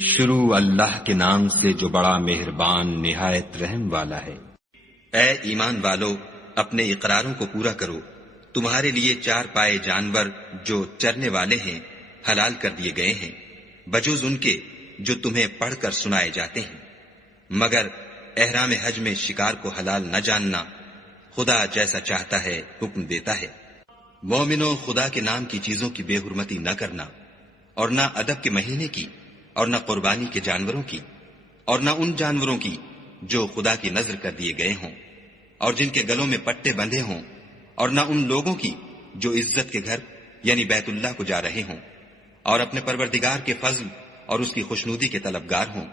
شروع اللہ کے نام سے جو بڑا مہربان نہایت رحم والا ہے۔ اے ایمان والو، اپنے اقراروں کو پورا کرو۔ تمہارے لیے چار پائے جانور جو چرنے والے ہیں حلال کر دیے گئے ہیں، بجوز ان کے جو تمہیں پڑھ کر سنائے جاتے ہیں، مگر احرام حج میں شکار کو حلال نہ جاننا۔ خدا جیسا چاہتا ہے حکم دیتا ہے۔ مومنو، خدا کے نام کی چیزوں کی بے حرمتی نہ کرنا، اور نہ ادب کے مہینے کی، اور نہ قربانی کے جانوروں کی، اور نہ ان جانوروں کی جو خدا کی نذر کر دیے گئے ہوں اور جن کے گلوں میں پٹے بندھے ہوں، اور نہ ان لوگوں کی جو عزت کے گھر یعنی بیت اللہ کو جا رہے ہوں اور اپنے پروردگار کے فضل اور اس کی خوشنودی کے طلبگار ہوں۔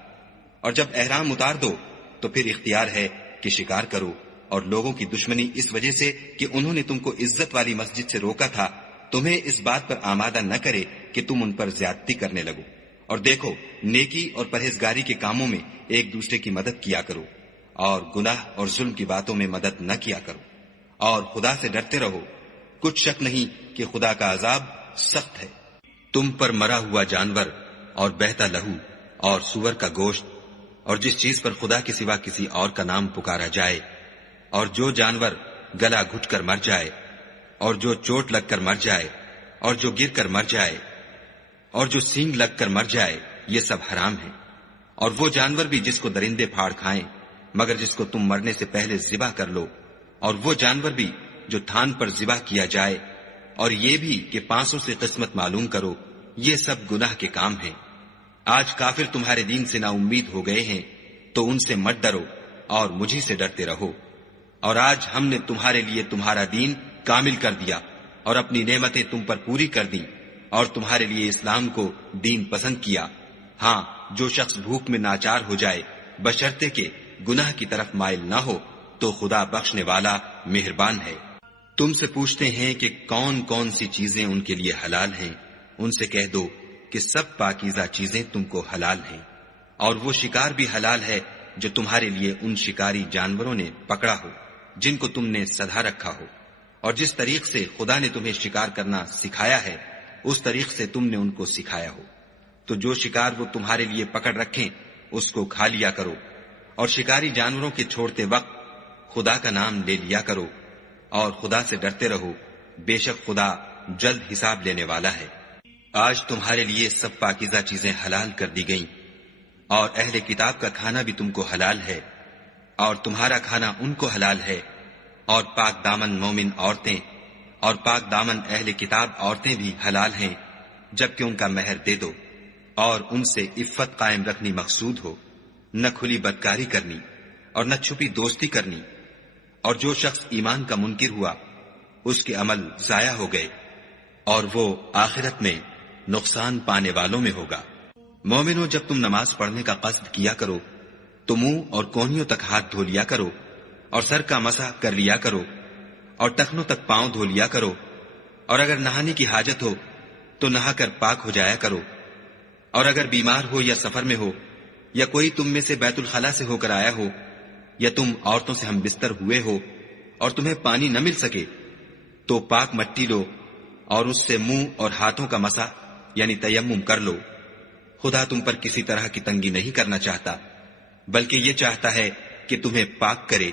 اور جب احرام اتار دو تو پھر اختیار ہے کہ شکار کرو، اور لوگوں کی دشمنی اس وجہ سے کہ انہوں نے تم کو عزت والی مسجد سے روکا تھا تمہیں اس بات پر آمادہ نہ کرے کہ تم ان پر زیادتی کرنے لگو۔ اور دیکھو، نیکی اور پرہیزگاری کے کاموں میں ایک دوسرے کی مدد کیا کرو، اور گناہ اور ظلم کی باتوں میں مدد نہ کیا کرو، اور خدا سے ڈرتے رہو۔ کچھ شک نہیں کہ خدا کا عذاب سخت ہے۔ تم پر مرا ہوا جانور اور بہتا لہو اور سور کا گوشت اور جس چیز پر خدا کے سوا کسی اور کا نام پکارا جائے، اور جو جانور گلا گھٹ کر مر جائے، اور جو چوٹ لگ کر مر جائے، اور جو گر کر مر جائے، اور جو سینگ لگ کر مر جائے، یہ سب حرام ہے۔ اور وہ جانور بھی جس کو درندے پھاڑ کھائیں مگر جس کو تم مرنے سے پہلے ذبح کر لو، اور وہ جانور بھی جو تھان پر ذبح کیا جائے، اور یہ بھی کہ پانسوں سے قسمت معلوم کرو، یہ سب گناہ کے کام ہیں۔ آج کافر تمہارے دین سے نا امید ہو گئے ہیں تو ان سے مت ڈرو اور مجھی سے ڈرتے رہو۔ اور آج ہم نے تمہارے لیے تمہارا دین کامل کر دیا اور اپنی نعمتیں تم پر پوری کر دیں، اور تمہارے لیے اسلام کو دین پسند کیا۔ ہاں، جو شخص بھوک میں ناچار ہو جائے بشرطے کہ گناہ کی طرف مائل نہ ہو تو خدا بخشنے والا مہربان ہے۔ تم سے پوچھتے ہیں کہ کون کون سی چیزیں ان کے لیے حلال ہیں، ان سے کہہ دو کہ سب پاکیزہ چیزیں تم کو حلال ہیں، اور وہ شکار بھی حلال ہے جو تمہارے لیے ان شکاری جانوروں نے پکڑا ہو جن کو تم نے سدھا رکھا ہو، اور جس طریق سے خدا نے تمہیں شکار کرنا سکھایا ہے اس طریق سے تم نے ان کو سکھایا ہو۔ تو جو شکار وہ تمہارے لیے پکڑ رکھیں اس کو کھا لیا کرو، اور شکاری جانوروں کے چھوڑتے وقت خدا کا نام لے لیا کرو، اور خدا سے ڈرتے رہو، بے شک خدا جلد حساب لینے والا ہے۔ آج تمہارے لیے سب پاکیزہ چیزیں حلال کر دی گئیں، اور اہل کتاب کا کھانا بھی تم کو حلال ہے، اور تمہارا کھانا ان کو حلال ہے، اور پاک دامن مومن عورتیں اور پاک دامن اہل کتاب عورتیں بھی حلال ہیں جبکہ ان کا مہر دے دو، اور ان سے عفت قائم رکھنی مقصود ہو، نہ کھلی بدکاری کرنی اور نہ چھپی دوستی کرنی۔ اور جو شخص ایمان کا منکر ہوا اس کے عمل ضائع ہو گئے، اور وہ آخرت میں نقصان پانے والوں میں ہوگا۔ مومنو، جب تم نماز پڑھنے کا قصد کیا کرو تو منہ اور کونیوں تک ہاتھ دھو لیا کرو، اور سر کا مسح کر لیا کرو، اور ٹخنوں تک پاؤں دھو لیا کرو، اور اگر نہانے کی حاجت ہو تو نہا کر پاک ہو جایا کرو، اور اگر بیمار ہو یا سفر میں ہو یا کوئی تم میں سے بیت الخلا سے ہو کر آیا ہو، یا تم عورتوں سے ہم بستر ہوئے ہو اور تمہیں پانی نہ مل سکے تو پاک مٹی لو اور اس سے منہ اور ہاتھوں کا مسح یعنی تیمم کر لو۔ خدا تم پر کسی طرح کی تنگی نہیں کرنا چاہتا، بلکہ یہ چاہتا ہے کہ تمہیں پاک کرے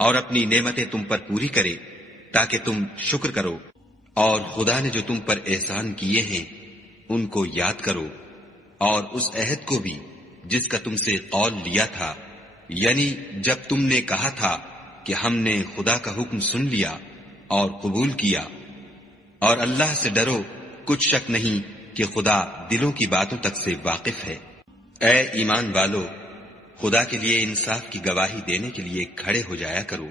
اور اپنی نعمتیں تم پر پوری کرے تاکہ تم شکر کرو۔ اور خدا نے جو تم پر احسان کیے ہیں ان کو یاد کرو، اور اس عہد کو بھی جس کا تم سے قول لیا تھا، یعنی جب تم نے کہا تھا کہ ہم نے خدا کا حکم سن لیا اور قبول کیا۔ اور اللہ سے ڈرو، کچھ شک نہیں کہ خدا دلوں کی باتوں تک سے واقف ہے۔ اے ایمان والو، خدا کے لیے انصاف کی گواہی دینے کے لیے کھڑے ہو جایا کرو،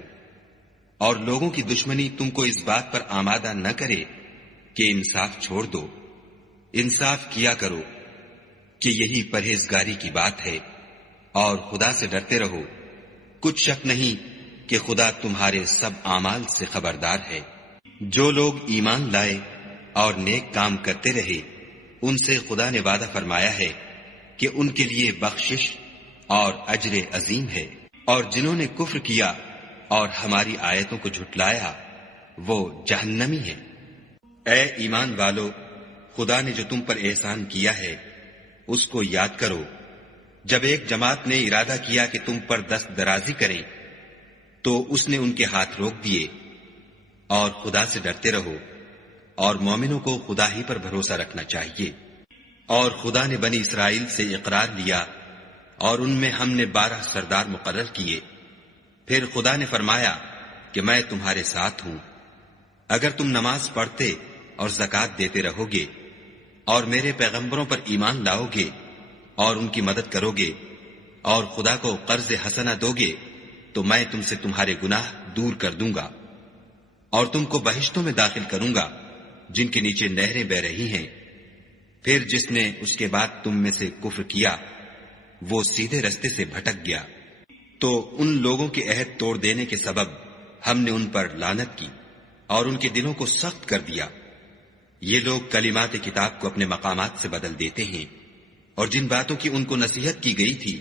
اور لوگوں کی دشمنی تم کو اس بات پر آمادہ نہ کرے کہ انصاف چھوڑ دو۔ انصاف کیا کرو کہ یہی پرہیزگاری کی بات ہے، اور خدا سے ڈرتے رہو۔ کچھ شک نہیں کہ خدا تمہارے سب اعمال سے خبردار ہے۔ جو لوگ ایمان لائے اور نیک کام کرتے رہے ان سے خدا نے وعدہ فرمایا ہے کہ ان کے لیے بخشش اور اجر عظیم ہے، اور جنہوں نے کفر کیا اور ہماری آیتوں کو جھٹلایا وہ جہنمی ہیں۔ اے ایمان والو، خدا نے جو تم پر احسان کیا ہے اس کو یاد کرو جب ایک جماعت نے ارادہ کیا کہ تم پر دست درازی کریں تو اس نے ان کے ہاتھ روک دیے، اور خدا سے ڈرتے رہو، اور مومنوں کو خدا ہی پر بھروسہ رکھنا چاہیے۔ اور خدا نے بنی اسرائیل سے اقرار لیا اور ان میں ہم نے 12 سردار مقرر کیے۔ پھر خدا نے فرمایا کہ میں تمہارے ساتھ ہوں، اگر تم نماز پڑھتے اور زکوٰۃ دیتے رہو گے اور میرے پیغمبروں پر ایمان لاؤ گے اور ان کی مدد کرو گے اور خدا کو قرض حسنہ دو گے تو میں تم سے تمہارے گناہ دور کر دوں گا اور تم کو بہشتوں میں داخل کروں گا جن کے نیچے نہریں بہ رہی ہیں۔ پھر جس نے اس کے بعد تم میں سے کفر کیا وہ سیدھے رستے سے بھٹک گیا، تو ان لوگوں کے عہد توڑ دینے کے سبب ہم نے ان پر لعنت کی اور ان کے دلوں کو سخت کر دیا۔ یہ لوگ کلمات کتاب کو اپنے مقامات سے بدل دیتے ہیں، اور جن باتوں کی ان کو نصیحت کی گئی تھی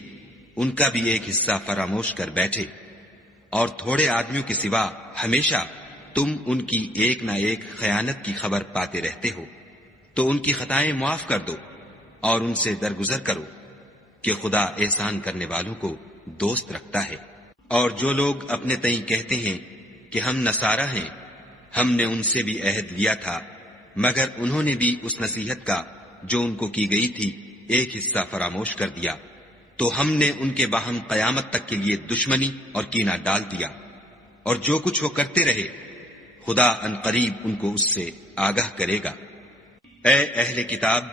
ان کا بھی ایک حصہ فراموش کر بیٹھے، اور تھوڑے آدمیوں کے سوا ہمیشہ تم ان کی ایک نہ ایک خیانت کی خبر پاتے رہتے ہو، تو ان کی خطائیں معاف کر دو اور ان سے درگزر کرو کہ خدا احسان کرنے والوں کو دوست رکھتا ہے۔ اور جو لوگ اپنے تئیں کہتے ہیں کہ ہم نصارہ ہیں، ہم نے ان سے بھی عہد لیا تھا، مگر انہوں نے بھی اس نصیحت کا جو ان کو کی گئی تھی ایک حصہ فراموش کر دیا، تو ہم نے ان کے باہم قیامت تک کے لیے دشمنی اور کینہ ڈال دیا، اور جو کچھ وہ کرتے رہے خدا ان قریب ان کو اس سے آگاہ کرے گا۔ اے اہل کتاب،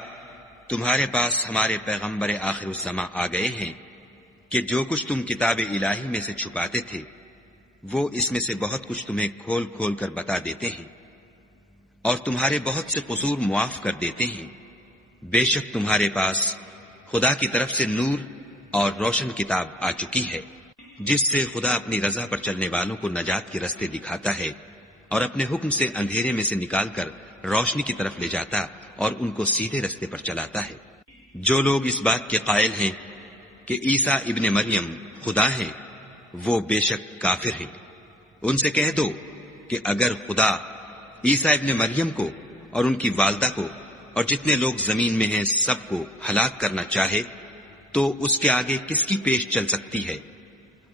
تمہارے پاس ہمارے پیغمبر آخر الزماں آ گئے ہیں کہ جو کچھ تم کتاب الہی میں سے چھپاتے تھے وہ اس میں سے بہت کچھ تمہیں کھول کھول کر بتا دیتے ہیں، اور تمہارے بہت سے قصور معاف کر دیتے ہیں۔ بے شک تمہارے پاس خدا کی طرف سے نور اور روشن کتاب آ چکی ہے، جس سے خدا اپنی رضا پر چلنے والوں کو نجات کے رستے دکھاتا ہے اور اپنے حکم سے اندھیرے میں سے نکال کر روشنی کی طرف لے جاتا اور ان کو سیدھے رستے پر چلاتا ہے۔ جو لوگ اس بات کے قائل ہیں کہ عیسیٰ ابن مریم خدا ہیں وہ بے شک کافر ہیں۔ ان سے کہہ دو کہ اگر خدا عیسیٰ ابن مریم کو اور ان کی والدہ کو اور جتنے لوگ زمین میں ہیں سب کو ہلاک کرنا چاہے تو اس کے آگے کس کی پیش چل سکتی ہے؟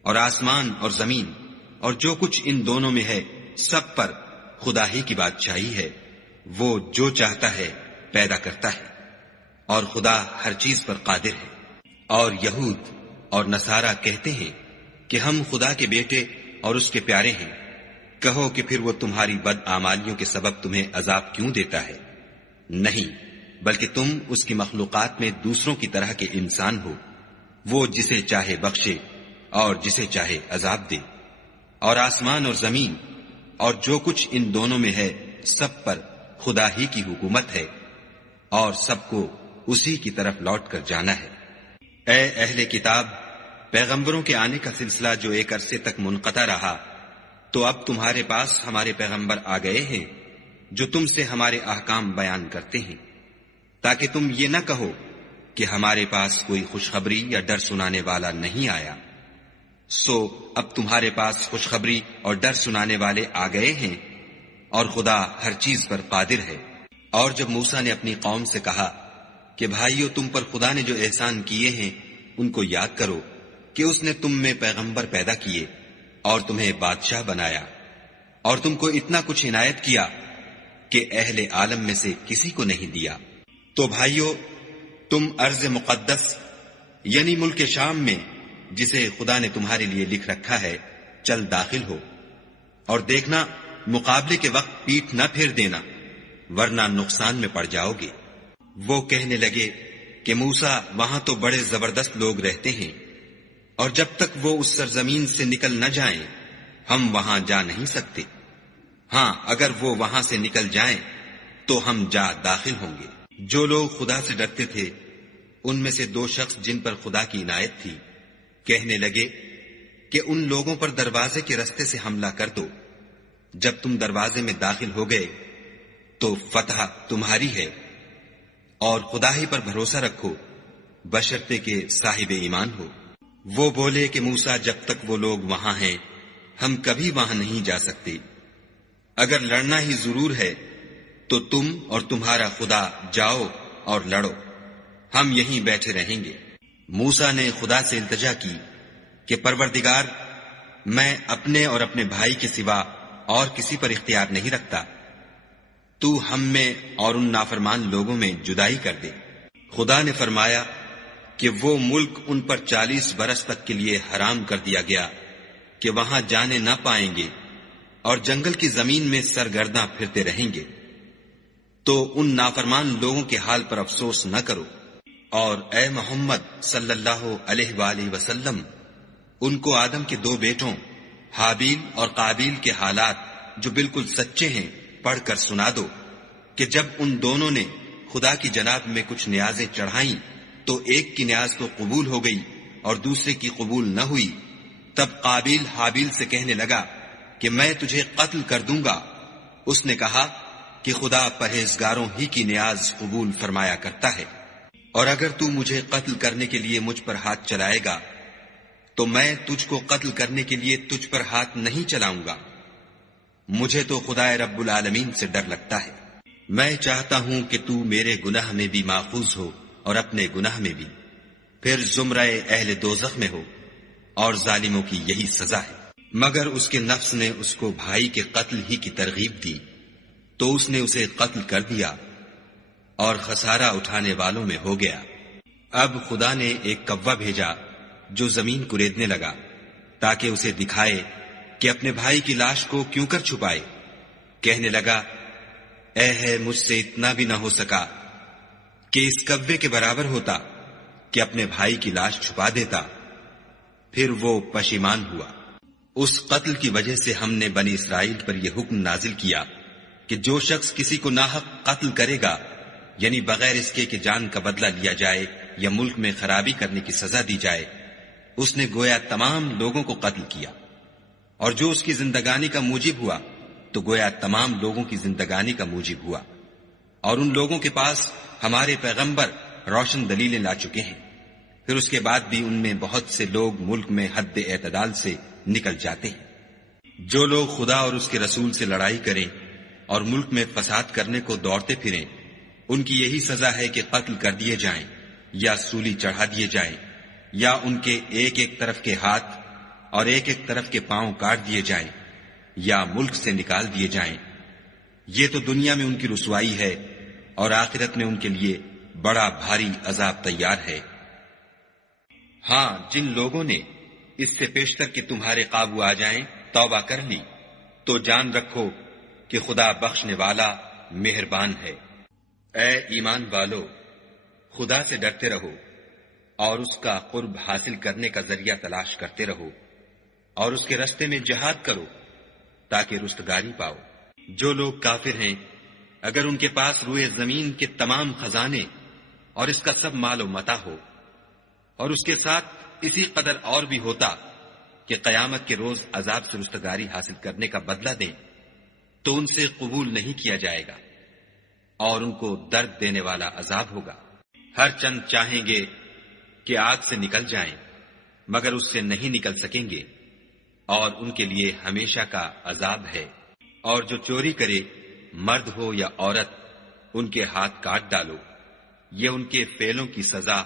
اور آسمان اور زمین اور جو کچھ ان دونوں میں ہے سب پر خدا ہی کی بادشاہی ہے، وہ جو چاہتا ہے پیدا کرتا ہے، اور خدا ہر چیز پر قادر ہے۔ اور یہود اور نصارہ کہتے ہیں کہ ہم خدا کے بیٹے اور اس کے پیارے ہیں۔ کہو کہ پھر وہ تمہاری بد اعمالیوں کے سبب تمہیں عذاب کیوں دیتا ہے؟ نہیں، بلکہ تم اس کی مخلوقات میں دوسروں کی طرح کے انسان ہو، وہ جسے چاہے بخشے اور جسے چاہے عذاب دے۔ اور آسمان اور زمین اور جو کچھ ان دونوں میں ہے سب پر خدا ہی کی حکومت ہے، اور سب کو اسی کی طرف لوٹ کر جانا ہے۔ اے اہل کتاب، پیغمبروں کے آنے کا سلسلہ جو ایک عرصے تک منقطع رہا، تو اب تمہارے پاس ہمارے پیغمبر آ گئے ہیں جو تم سے ہمارے احکام بیان کرتے ہیں، تاکہ تم یہ نہ کہو کہ ہمارے پاس کوئی خوشخبری یا ڈر سنانے والا نہیں آیا۔ سو اب تمہارے پاس خوشخبری اور ڈر سنانے والے آ گئے ہیں، اور خدا ہر چیز پر قادر ہے۔ اور جب موسیٰ نے اپنی قوم سے کہا کہ بھائیو، تم پر خدا نے جو احسان کیے ہیں ان کو یاد کرو کہ اس نے تم میں پیغمبر پیدا کیے اور تمہیں بادشاہ بنایا، اور تم کو اتنا کچھ عنایت کیا کہ اہل عالم میں سے کسی کو نہیں دیا۔ تو بھائیو، تم ارض مقدس یعنی ملک شام میں جسے خدا نے تمہارے لیے لکھ رکھا ہے چل داخل ہو، اور دیکھنا مقابلے کے وقت پیٹھ نہ پھیر دینا، ورنہ نقصان میں پڑ جاؤ گے۔ وہ کہنے لگے کہ موسیٰ، وہاں تو بڑے زبردست لوگ رہتے ہیں، اور جب تک وہ اس سرزمین سے نکل نہ جائیں ہم وہاں جا نہیں سکتے۔ ہاں، اگر وہ وہاں سے نکل جائیں تو ہم جا داخل ہوں گے۔ جو لوگ خدا سے ڈرتے تھے ان میں سے 2 شخص جن پر خدا کی عنایت تھی کہنے لگے کہ ان لوگوں پر دروازے کے رستے سے حملہ کر دو۔ جب تم دروازے میں داخل ہو گئے تو فتح تمہاری ہے، اور خدا ہی پر بھروسہ رکھو بشرطے کہ صاحب ایمان ہو۔ وہ بولے کہ موسیٰ، جب تک وہ لوگ وہاں ہیں ہم کبھی وہاں نہیں جا سکتے۔ اگر لڑنا ہی ضرور ہے تو تم اور تمہارا خدا جاؤ اور لڑو، ہم یہیں بیٹھے رہیں گے۔ موسیٰ نے خدا سے التجا کی کہ پروردگار، میں اپنے اور اپنے بھائی کے سوا اور کسی پر اختیار نہیں رکھتا، تو ہم میں اور ان نافرمان لوگوں میں جدائی کر دے۔ خدا نے فرمایا کہ وہ ملک ان پر 40 برس تک کے لیے حرام کر دیا گیا کہ وہاں جانے نہ پائیں گے اور جنگل کی زمین میں سرگرداں پھرتے رہیں گے۔ تو ان نافرمان لوگوں کے حال پر افسوس نہ کرو، اور اے محمد صلی اللہ علیہ وآلہ وسلم ان کو آدم کے 2 بیٹوں حابیل اور قابیل کے حالات جو بالکل سچے ہیں پڑھ کر سنا دو کہ جب ان دونوں نے خدا کی جناب میں کچھ نیازیں چڑھائیں تو ایک کی نیاز تو قبول ہو گئی اور دوسرے کی قبول نہ ہوئی۔ تب قابیل حابیل سے کہنے لگا کہ میں تجھے قتل کر دوں گا۔ اس نے کہا کہ خدا پرہیزگاروں ہی کی نیاز قبول فرمایا کرتا ہے، اور اگر تو مجھے قتل کرنے کے لیے مجھ پر ہاتھ چلائے گا تو میں تجھ کو قتل کرنے کے لیے تجھ پر ہاتھ نہیں چلاؤں گا۔ مجھے تو خدا رب العالمین سے ڈر لگتا ہے۔ میں چاہتا ہوں کہ تو میرے گناہ میں بھی ماخوذ ہو اور اپنے گناہ میں بھی، پھر زمرہ اہل دوزخ میں ہو، اور ظالموں کی یہی سزا ہے۔ مگر اس کے نفس نے اس کو بھائی کے قتل ہی کی ترغیب دی، تو اس نے اسے قتل کر دیا اور خسارہ اٹھانے والوں میں ہو گیا۔ اب خدا نے ایک کوا بھیجا جو زمین کریدنے لگا تاکہ اسے دکھائے کہ اپنے بھائی کی لاش کو کیوں کر چھپائے۔ کہنے لگا، اے ہے مجھ سے اتنا بھی نہ ہو سکا کہ اس کوے کے برابر ہوتا کہ اپنے بھائی کی لاش چھپا دیتا۔ پھر وہ پشیمان ہوا۔ اس قتل کی وجہ سے ہم نے بنی اسرائیل پر یہ حکم نازل کیا کہ جو شخص کسی کو ناحق قتل کرے گا، یعنی بغیر اس کے کہ جان کا بدلہ لیا جائے یا ملک میں خرابی کرنے کی سزا دی جائے، اس نے گویا تمام لوگوں کو قتل کیا، اور جو اس کی زندگانی کا موجب ہوا تو گویا تمام لوگوں کی زندگانی کا موجب ہوا۔ اور ان لوگوں کے پاس ہمارے پیغمبر روشن دلیلیں لا چکے ہیں، پھر اس کے بعد بھی ان میں بہت سے لوگ ملک میں حد اعتدال سے نکل جاتے ہیں۔ جو لوگ خدا اور اس کے رسول سے لڑائی کریں اور ملک میں فساد کرنے کو دوڑتے پھریں، ان کی یہی سزا ہے کہ قتل کر دیے جائیں یا سولی چڑھا دیے جائیں، یا ان کے ایک ایک طرف کے ہاتھ اور ایک ایک طرف کے پاؤں کاٹ دیے جائیں، یا ملک سے نکال دیے جائیں۔ یہ تو دنیا میں ان کی رسوائی ہے، اور آخرت میں ان کے لیے بڑا بھاری عذاب تیار ہے۔ ہاں، جن لوگوں نے اس سے پیشتر کہ تمہارے قابو آ جائیں توبہ کر لی، تو جان رکھو کہ خدا بخشنے والا مہربان ہے۔ اے ایمان والو، خدا سے ڈرتے رہو اور اس کا قرب حاصل کرنے کا ذریعہ تلاش کرتے رہو، اور اس کے رستے میں جہاد کرو تاکہ رستگاری پاؤ۔ جو لوگ کافر ہیں، اگر ان کے پاس روئے زمین کے تمام خزانے اور اس کا سب مال و متاع ہو، اور اس کے ساتھ اسی قدر اور بھی ہوتا کہ قیامت کے روز عذاب سے رستگاری حاصل کرنے کا بدلہ دیں، تو ان سے قبول نہیں کیا جائے گا، اور ان کو درد دینے والا عذاب ہوگا۔ ہر چند چاہیں گے کہ آگ سے نکل جائیں، مگر اس سے نہیں نکل سکیں گے، اور ان کے لیے ہمیشہ کا عذاب ہے۔ اور جو چوری کرے، مرد ہو یا عورت، ان کے ہاتھ کاٹ ڈالو۔ یہ ان کے فعلوں کی سزا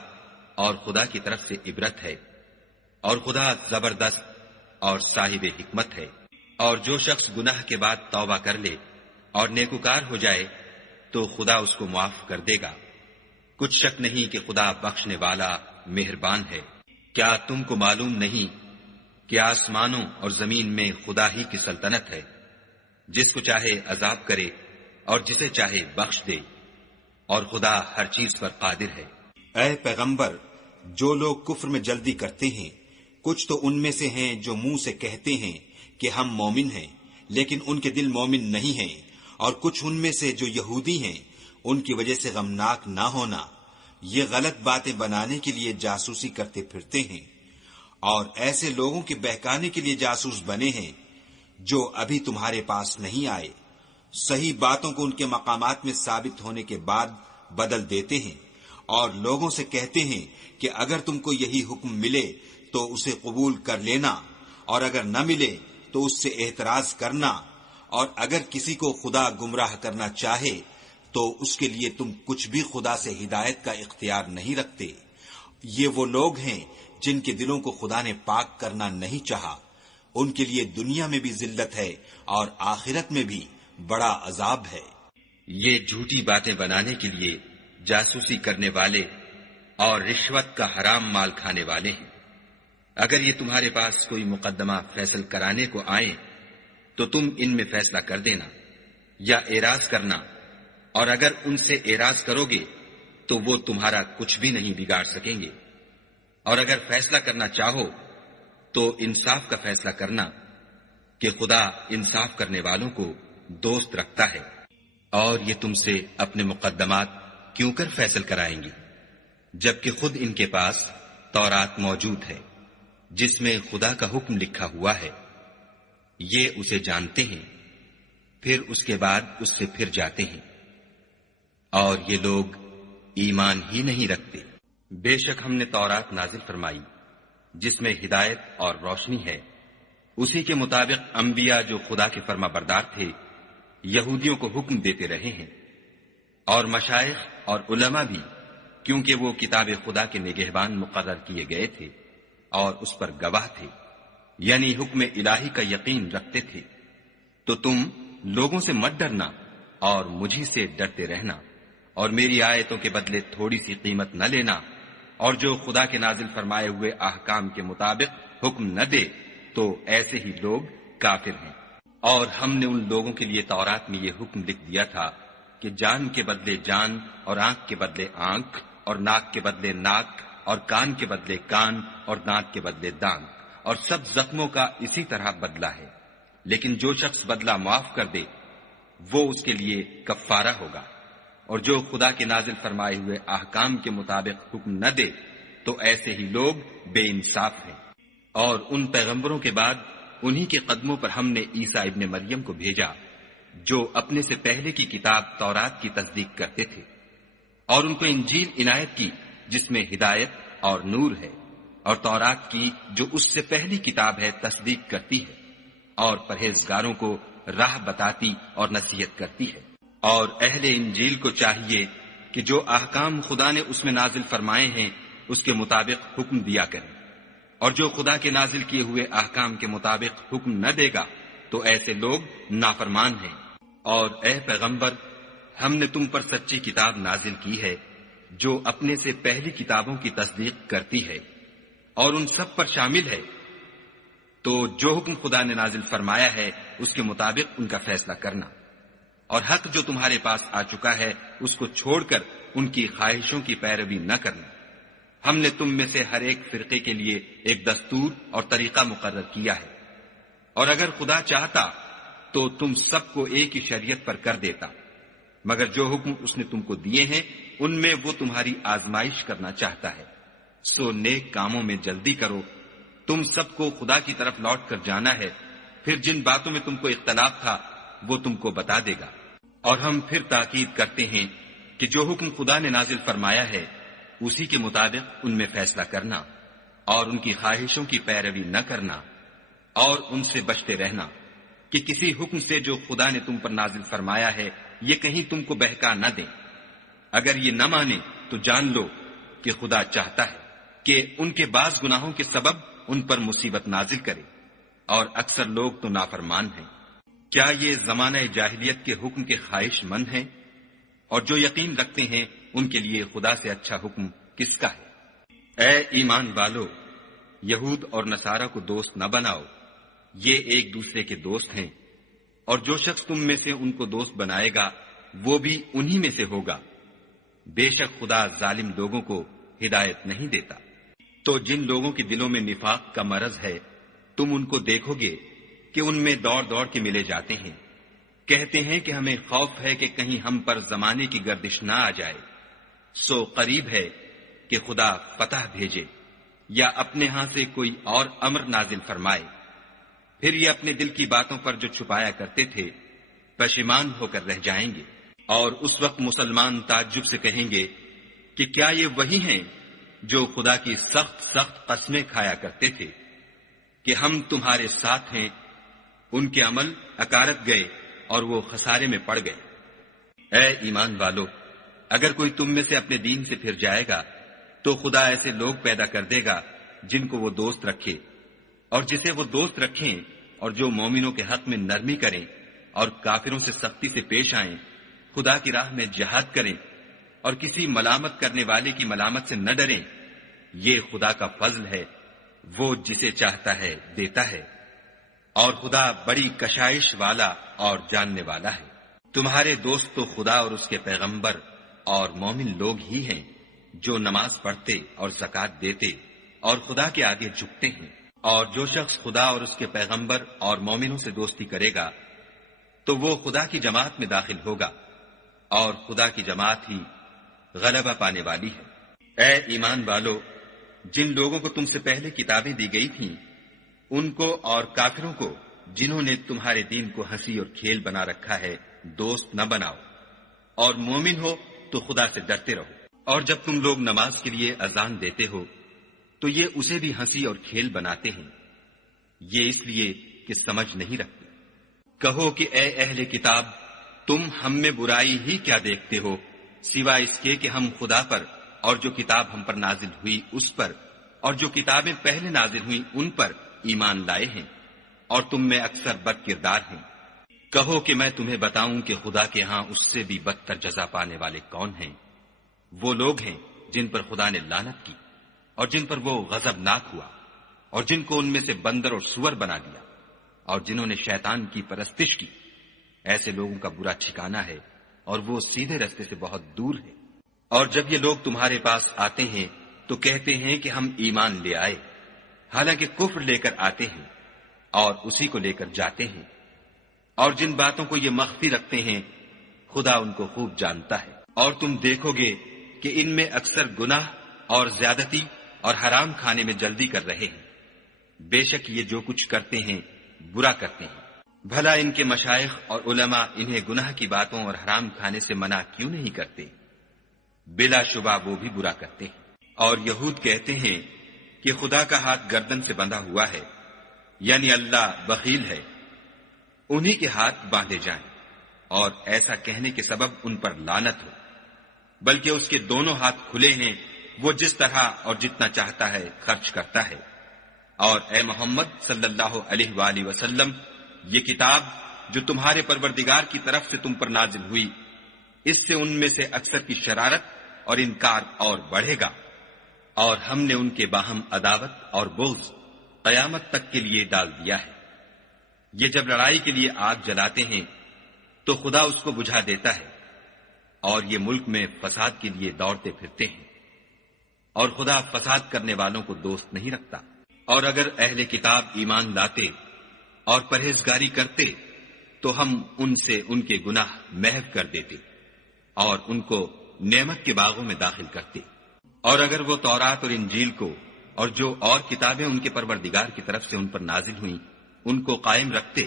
اور خدا کی طرف سے عبرت ہے، اور خدا زبردست اور صاحب حکمت ہے۔ اور جو شخص گناہ کے بعد توبہ کر لے اور نیکوکار ہو جائے تو خدا اس کو معاف کر دے گا۔ کچھ شک نہیں کہ خدا بخشنے والا مہربان ہے۔ کیا تم کو معلوم نہیں کہ آسمانوں اور زمین میں خدا ہی کی سلطنت ہے، جس کو چاہے عذاب کرے اور جسے چاہے بخش دے، اور خدا ہر چیز پر قادر ہے۔ اے پیغمبر، جو لوگ کفر میں جلدی کرتے ہیں، کچھ تو ان میں سے ہیں جو منہ سے کہتے ہیں کہ ہم مومن ہیں، لیکن ان کے دل مومن نہیں ہیں، اور کچھ ان میں سے جو یہودی ہیں، ان کی وجہ سے غمناک نہ ہونا، یہ غلط باتیں بنانے کے لیے جاسوسی کرتے پھرتے ہیں، اور ایسے لوگوں کے بہکانے کے لیے جاسوس بنے ہیں جو ابھی تمہارے پاس نہیں آئے، صحیح باتوں کو ان کے مقامات میں ثابت ہونے کے بعد بدل دیتے ہیں، اور لوگوں سے کہتے ہیں کہ اگر تم کو یہی حکم ملے تو اسے قبول کر لینا، اور اگر نہ ملے تو اس سے اعتراض کرنا، اور اگر کسی کو خدا گمراہ کرنا چاہے تو تو اس کے لیے تم کچھ بھی خدا سے ہدایت کا اختیار نہیں رکھتے۔ یہ وہ لوگ ہیں جن کے دلوں کو خدا نے پاک کرنا نہیں چاہا، ان کے لیے دنیا میں بھی ذلت ہے اور آخرت میں بھی بڑا عذاب ہے۔ یہ جھوٹی باتیں بنانے کے لیے جاسوسی کرنے والے اور رشوت کا حرام مال کھانے والے ہیں۔ اگر یہ تمہارے پاس کوئی مقدمہ فیصل کرانے کو آئیں تو تم ان میں فیصلہ کر دینا یا اعراض کرنا، اور اگر ان سے اعراض کرو گے تو وہ تمہارا کچھ بھی نہیں بگاڑ سکیں گے، اور اگر فیصلہ کرنا چاہو تو انصاف کا فیصلہ کرنا کہ خدا انصاف کرنے والوں کو دوست رکھتا ہے۔ اور یہ تم سے اپنے مقدمات کیوں کر فیصل کرائیں گے جبکہ خود ان کے پاس تورات موجود ہے جس میں خدا کا حکم لکھا ہوا ہے۔ یہ اسے جانتے ہیں، پھر اس کے بعد اس سے پھر جاتے ہیں، اور یہ لوگ ایمان ہی نہیں رکھتے۔ بے شک ہم نے تورات نازل فرمائی جس میں ہدایت اور روشنی ہے، اسی کے مطابق انبیاء جو خدا کے فرما بردار تھے یہودیوں کو حکم دیتے رہے ہیں، اور مشائخ اور علماء بھی، کیونکہ وہ کتاب خدا کے نگہبان مقرر کیے گئے تھے اور اس پر گواہ تھے، یعنی حکم الہی کا یقین رکھتے تھے۔ تو تم لوگوں سے مت ڈرنا اور مجھی سے ڈرتے رہنا، اور میری آیتوں کے بدلے تھوڑی سی قیمت نہ لینا، اور جو خدا کے نازل فرمائے ہوئے احکام کے مطابق حکم نہ دے تو ایسے ہی لوگ کافر ہیں۔ اور ہم نے ان لوگوں کے لیے تورات میں یہ حکم لکھ دیا تھا کہ جان کے بدلے جان، اور آنکھ کے بدلے آنکھ، اور ناک کے بدلے ناک، اور کان کے بدلے کان، اور دانت کے بدلے دانت، اور سب زخموں کا اسی طرح بدلہ ہے، لیکن جو شخص بدلہ معاف کر دے وہ اس کے لیے کفارہ ہوگا، اور جو خدا کے نازل فرمائے ہوئے احکام کے مطابق حکم نہ دے تو ایسے ہی لوگ بے انصاف ہیں۔ اور ان پیغمبروں کے بعد انہی کے قدموں پر ہم نے عیسیٰ ابن مریم کو بھیجا جو اپنے سے پہلے کی کتاب تورات کی تصدیق کرتے تھے، اور ان کو انجیل عنایت کی جس میں ہدایت اور نور ہے، اور تورات کی جو اس سے پہلی کتاب ہے تصدیق کرتی ہے، اور پرہیزگاروں کو راہ بتاتی اور نصیحت کرتی ہے۔ اور اہل انجیل کو چاہیے کہ جو احکام خدا نے اس میں نازل فرمائے ہیں اس کے مطابق حکم دیا کریں، اور جو خدا کے نازل کیے ہوئے احکام کے مطابق حکم نہ دے گا تو ایسے لوگ نافرمان ہیں۔ اور اے پیغمبر، ہم نے تم پر سچی کتاب نازل کی ہے جو اپنے سے پہلی کتابوں کی تصدیق کرتی ہے اور ان سب پر شامل ہے، تو جو حکم خدا نے نازل فرمایا ہے اس کے مطابق ان کا فیصلہ کرنا، اور حق جو تمہارے پاس آ چکا ہے اس کو چھوڑ کر ان کی خواہشوں کی پیروی نہ کرنا۔ ہم نے تم میں سے ہر ایک فرقے کے لیے ایک دستور اور طریقہ مقرر کیا ہے، اور اگر خدا چاہتا تو تم سب کو ایک ہی شریعت پر کر دیتا، مگر جو حکم اس نے تم کو دیے ہیں ان میں وہ تمہاری آزمائش کرنا چاہتا ہے۔ سو نیک کاموں میں جلدی کرو، تم سب کو خدا کی طرف لوٹ کر جانا ہے، پھر جن باتوں میں تم کو اختلاف تھا وہ تم کو بتا دے گا۔ اور ہم پھر تاکید کرتے ہیں کہ جو حکم خدا نے نازل فرمایا ہے اسی کے مطابق ان میں فیصلہ کرنا، اور ان کی خواہشوں کی پیروی نہ کرنا، اور ان سے بچتے رہنا کہ کسی حکم سے جو خدا نے تم پر نازل فرمایا ہے یہ کہیں تم کو بہکا نہ دیں۔ اگر یہ نہ مانے تو جان لو کہ خدا چاہتا ہے کہ ان کے بعض گناہوں کے سبب ان پر مصیبت نازل کرے، اور اکثر لوگ تو نافرمان ہیں۔ کیا یہ زمانہ جاہلیت کے حکم کے خواہش مند ہیں؟ اور جو یقین رکھتے ہیں ان کے لیے خدا سے اچھا حکم کس کا ہے؟ اے ایمان والو، یہود اور نصارہ کو دوست نہ بناؤ، یہ ایک دوسرے کے دوست ہیں، اور جو شخص تم میں سے ان کو دوست بنائے گا وہ بھی انہی میں سے ہوگا۔ بے شک خدا ظالم لوگوں کو ہدایت نہیں دیتا۔ تو جن لوگوں کے دلوں میں نفاق کا مرض ہے تم ان کو دیکھو گے کہ ان میں دوڑ دوڑ کے ملے جاتے ہیں، کہتے ہیں کہ ہمیں خوف ہے کہ کہیں ہم پر زمانے کی گردش نہ آ جائے۔ سو قریب ہے کہ خدا فتح بھیجے یا اپنے ہاں سے کوئی اور امر نازل فرمائے، پھر یہ اپنے دل کی باتوں پر جو چھپایا کرتے تھے پشیمان ہو کر رہ جائیں گے۔ اور اس وقت مسلمان تعجب سے کہیں گے کہ کیا یہ وہی ہیں جو خدا کی سخت سخت قسمیں کھایا کرتے تھے کہ ہم تمہارے ساتھ ہیں؟ ان کے عمل اکارت گئے اور وہ خسارے میں پڑ گئے۔ اے ایمان والو، اگر کوئی تم میں سے اپنے دین سے پھر جائے گا تو خدا ایسے لوگ پیدا کر دے گا جن کو وہ دوست رکھے، اور جسے وہ دوست رکھیں، اور جو مومنوں کے حق میں نرمی کریں اور کافروں سے سختی سے پیش آئیں، خدا کی راہ میں جہاد کریں اور کسی ملامت کرنے والے کی ملامت سے نہ ڈریں۔ یہ خدا کا فضل ہے، وہ جسے چاہتا ہے دیتا ہے، اور خدا بڑی کشائش والا اور جاننے والا ہے۔ تمہارے دوست تو خدا اور اس کے پیغمبر اور مومن لوگ ہی ہیں جو نماز پڑھتے اور زکوٰۃ دیتے اور خدا کے آگے جھکتے ہیں، اور جو شخص خدا اور اس کے پیغمبر اور مومنوں سے دوستی کرے گا تو وہ خدا کی جماعت میں داخل ہوگا، اور خدا کی جماعت ہی غلبہ پانے والی ہے۔ اے ایمان والو، جن لوگوں کو تم سے پہلے کتابیں دی گئی تھیں ان کو اور کافروں کو جنہوں نے تمہارے دین کو ہنسی اور کھیل بنا رکھا ہے دوست نہ بناؤ، اور مومن ہو تو خدا سے ڈرتے رہو۔ اور جب تم لوگ نماز کے لیے اذان دیتے ہو تو یہ اسے بھی ہنسی اور کھیل بناتے ہیں، یہ اس لیے کہ سمجھ نہیں رکھتے۔ کہو کہ اے اہل کتاب، تم ہم میں برائی ہی کیا دیکھتے ہو سوائے اس کے کہ ہم خدا پر اور جو کتاب ہم پر نازل ہوئی اس پر اور جو کتابیں پہلے نازل ہوئی ان پر ایمان لائے ہیں، اور تم میں اکثر بد کردار ہیں۔ کہو کہ میں تمہیں بتاؤں کہ خدا کے ہاں اس سے بھی بدتر جزا پانے والے کون ہیں؟ وہ لوگ ہیں جن پر خدا نے لعنت کی اور جن پر وہ غضبناک ہوا، اور جن کو ان میں سے بندر اور سور بنا دیا، اور جنہوں نے شیطان کی پرستش کی۔ ایسے لوگوں کا برا ٹھکانہ ہے، اور وہ سیدھے رستے سے بہت دور ہے۔ اور جب یہ لوگ تمہارے پاس آتے ہیں تو کہتے ہیں کہ ہم ایمان لے آئے، حالانکہ کفر لے کر آتے ہیں اور اسی کو لے کر جاتے ہیں، اور جن باتوں کو یہ مخفی رکھتے ہیں خدا ان کو خوب جانتا ہے۔ اور تم دیکھو گے کہ ان میں اکثر گناہ اور زیادتی اور حرام کھانے میں جلدی کر رہے ہیں۔ بے شک یہ جو کچھ کرتے ہیں برا کرتے ہیں۔ بھلا ان کے مشائخ اور علماء انہیں گناہ کی باتوں اور حرام کھانے سے منع کیوں نہیں کرتے؟ بلا شبہ وہ بھی برا کرتے ہیں۔ اور یہود کہتے ہیں کہ خدا کا ہاتھ گردن سے بندھا ہوا ہے، یعنی اللہ بخیل ہے، انہی کے ہاتھ باندھے جائیں، اور ایسا کہنے کے سبب ان پر لعنت ہو، بلکہ اس کے دونوں ہاتھ کھلے ہیں، وہ جس طرح اور جتنا چاہتا ہے خرچ کرتا ہے۔ اور اے محمد صلی اللہ علیہ وآلہ وسلم، یہ کتاب جو تمہارے پروردگار کی طرف سے تم پر نازل ہوئی، اس سے ان میں سے اکثر کی شرارت اور انکار اور بڑھے گا، اور ہم نے ان کے باہم عداوت اور بغض قیامت تک کے لیے ڈال دیا ہے۔ یہ جب لڑائی کے لیے آگ جلاتے ہیں تو خدا اس کو بجھا دیتا ہے، اور یہ ملک میں فساد کے لیے دوڑتے پھرتے ہیں، اور خدا فساد کرنے والوں کو دوست نہیں رکھتا۔ اور اگر اہل کتاب ایمان لاتے اور پرہیزگاری کرتے تو ہم ان سے ان کے گناہ محو کر دیتے اور ان کو نعمت کے باغوں میں داخل کرتے۔ اور اگر وہ تورات اور انجیل کو اور جو اور کتابیں ان کے پروردگار کی طرف سے ان پر نازل ہوئیں ان کو قائم رکھتے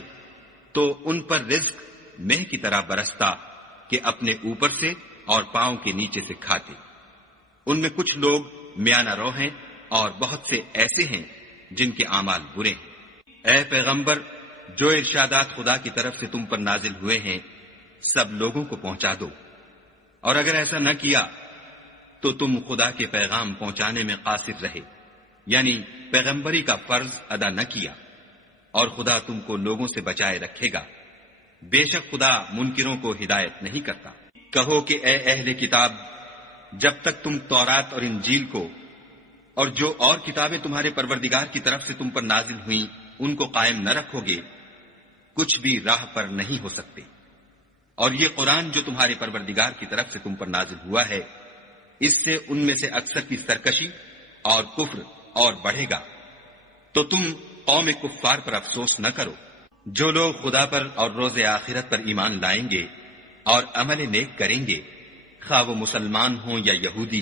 تو ان پر رزق مہ کی طرح برستا کہ اپنے اوپر سے اور پاؤں کے نیچے سے کھاتے۔ ان میں کچھ لوگ میانہ رو ہیں اور بہت سے ایسے ہیں جن کے اعمال برے ہیں۔ اے پیغمبر، جو ارشادات خدا کی طرف سے تم پر نازل ہوئے ہیں سب لوگوں کو پہنچا دو، اور اگر ایسا نہ کیا تو تم خدا کے پیغام پہنچانے میں قاصر رہے، یعنی پیغمبری کا فرض ادا نہ کیا، اور خدا تم کو لوگوں سے بچائے رکھے گا۔ بے شک خدا منکروں کو ہدایت نہیں کرتا۔ کہو کہ اے اہل کتاب، جب تک تم تورات اور انجیل کو اور جو اور کتابیں تمہارے پروردگار کی طرف سے تم پر نازل ہوئیں ان کو قائم نہ رکھو گے کچھ بھی راہ پر نہیں ہو سکتے۔ اور یہ قرآن جو تمہارے پروردگار کی طرف سے تم پر نازل ہوا ہے، اس سے ان میں سے اکثر کی سرکشی اور کفر اور بڑھے گا، تو تم قوم کفار پر افسوس نہ کرو۔ جو لوگ خدا پر اور روز آخرت پر ایمان لائیں گے اور عمل نیک کریں گے، خواہ وہ مسلمان ہوں یا یہودی